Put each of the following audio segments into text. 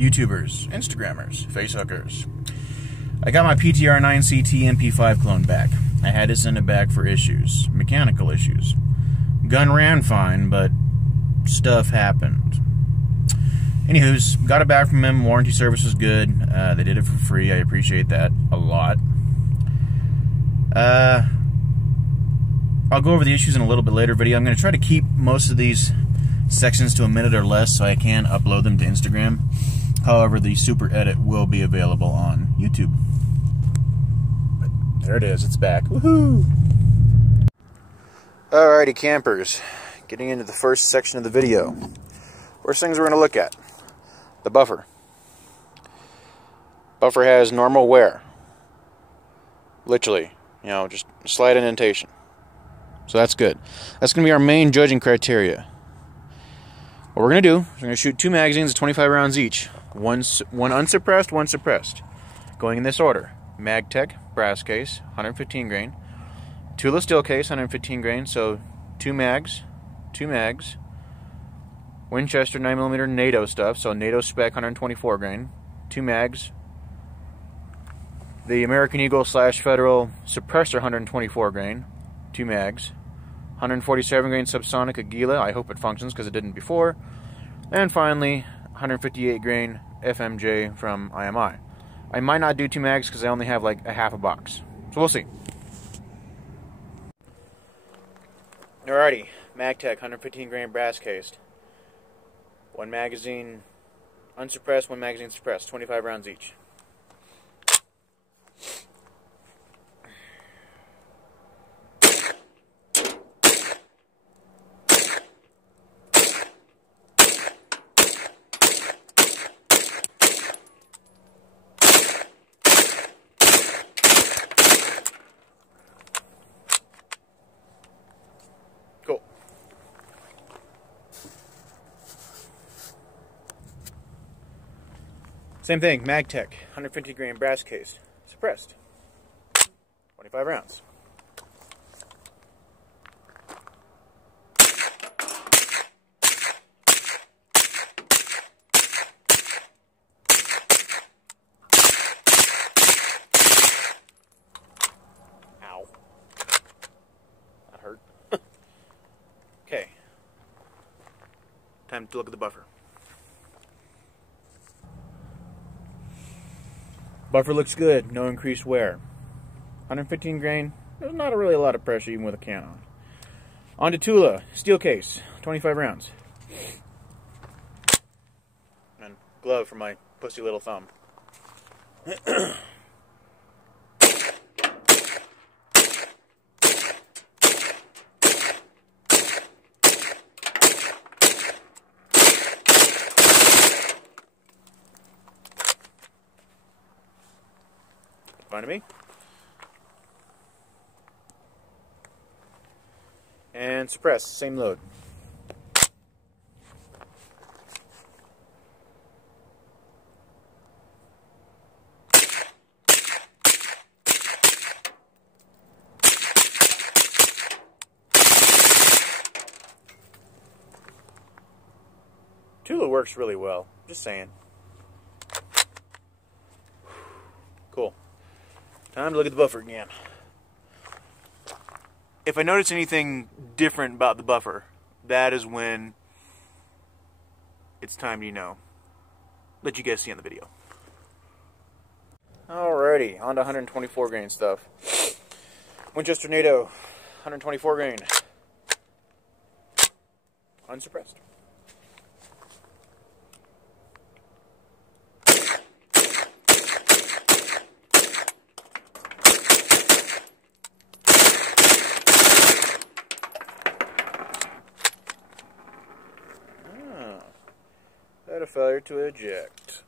YouTubers, Instagrammers, Facehookers. I got my PTR 9CT MP5 clone back. I had to send it back for issues, mechanical issues. Gun ran fine, but stuff happened. Anywho's, got it back from them. Warranty service was good. They did it for free. I appreciate that a lot. I'll go over the issues in a little bit later video. I'm going to try to keep most of these sections to a minute or less so I can upload them to Instagram. However, the super edit will be available on YouTube. But there it is. It's back. Woohoo! Alrighty, campers. Getting into the first section of the video. First things we're going to look at. The buffer. Buffer has normal wear. Literally. You know, just slight indentation. So that's good. That's going to be our main judging criteria. What we're going to do is we're going to shoot 2 magazines of 25 rounds each. One unsuppressed, one suppressed. Going in this order. MagTech, brass case, 115 grain. Tula steel case, 115 grain. So 2 mags. Winchester 9mm NATO stuff. So NATO spec, 124 grain. 2 mags. The American Eagle / Federal suppressor, 124 grain. 2 mags. 147 grain subsonic Aguila. I hope it functions because it didn't before. And finally, 158 grain FMJ from IMI. I might not do 2 mags because I only have like a half a box. So we'll see. Alrighty, MagTech 115 grain brass cased. 1 magazine unsuppressed, 1 magazine suppressed. 25 rounds each. Cool. Same thing, MagTech, 150 grain brass case, suppressed, 25 rounds. Ow. That hurt. Okay. Time to look at the buffer. Buffer looks good, no increased wear. 115 grain, there's not really a lot of pressure even with a can on. On to Tula, steel case, 25 rounds. And glove for my pussy little thumb. Fine to me. And suppress, same load. Tula works really well, just saying. Cool. Time to look at the buffer again. If I notice anything different about the buffer, that is when it's time to, let you guys see on the video. Alrighty, on to 124 grain stuff. Winchester NATO, 124 grain. Unsuppressed. A failure to eject.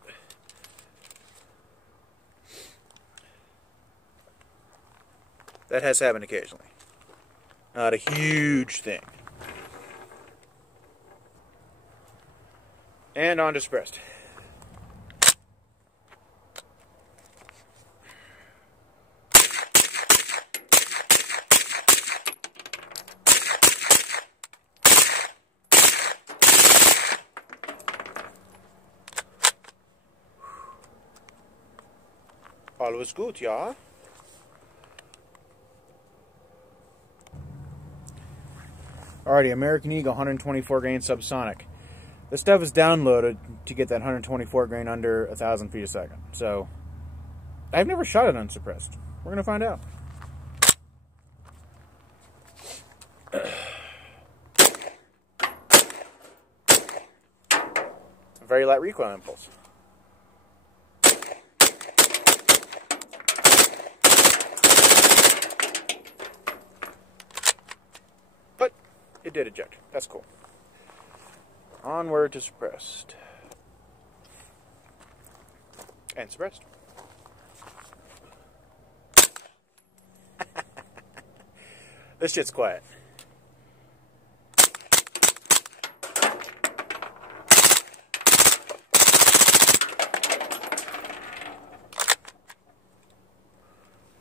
That has happened occasionally. Not a huge thing. And on to suppressed. Alles gut, ja? Alrighty, American Eagle 124 grain subsonic. This stuff is downloaded to get that 124 grain under 1,000 feet a second. So, I've never shot it unsuppressed. We're going to find out. A very light recoil impulse. But it did eject. That's cool. Onward to suppressed. And suppressed. This shit's quiet.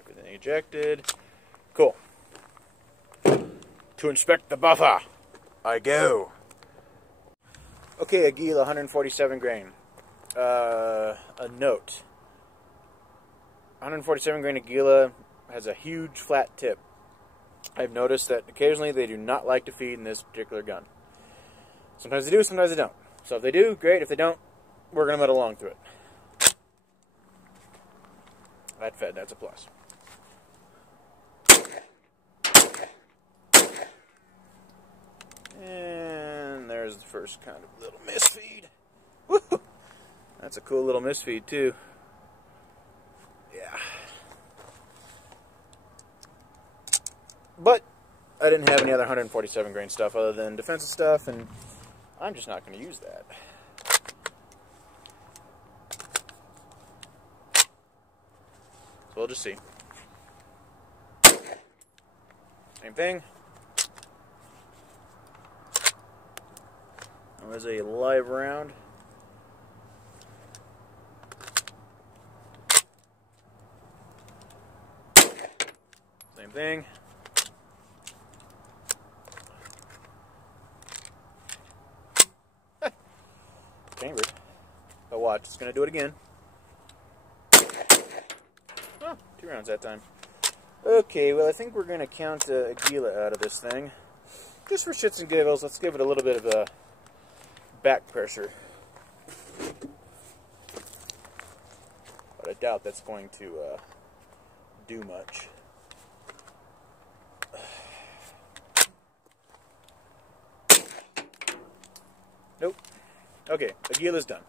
Everything ejected. Cool. To inspect the buffer, I go. Okay, Aguila 147 grain. A note. 147 grain Aguila has a huge flat tip. I've noticed that occasionally they do not like to feed in this particular gun. Sometimes they do, sometimes they don't. So if they do, great. If they don't, we're going to muddle along through it. That fed, that's a plus. And there's the first kind of little misfeed. Woo! That's a cool little misfeed too. Yeah. But I didn't have any other 147 grain stuff other than defensive stuff, and I'm just not going to use that. So we'll just see. Same thing. There's a live round. Same thing. Chambered. But watch, it's going to do it again. Oh, 2 rounds that time. Okay, well I think we're going to count Aguila out of this thing. Just for shits and giggles, let's give it a little bit of a back pressure. But I doubt that's going to do much. Nope. Okay, Aguila's done.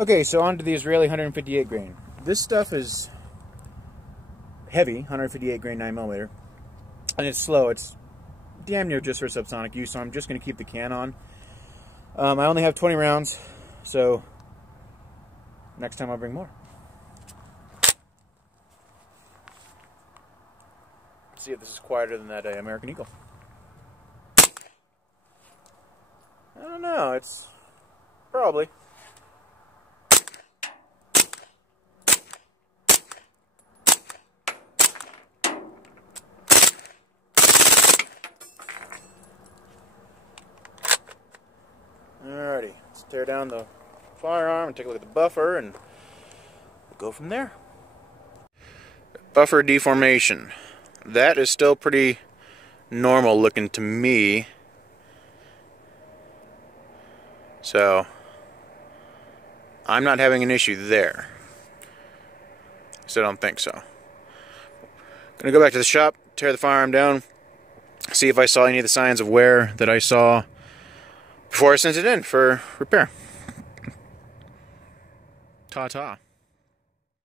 Okay, so on to the Israeli 158 grain. This stuff is heavy, 158 grain 9mm, and it's slow. It's damn near just for subsonic use, so I'm just going to keep the can on. I only have 20 rounds, so next time I'll bring more. Let's see if this is quieter than that American Eagle. I don't know, it's probably. Alrighty, let's tear down the firearm and take a look at the buffer, and we'll go from there. Buffer deformation. That is still pretty normal looking to me. So, I'm not having an issue there. So I don't think so. Gonna go back to the shop, tear the firearm down, see if I saw any of the signs of wear that I saw before I sent it in for repair. Ta-ta.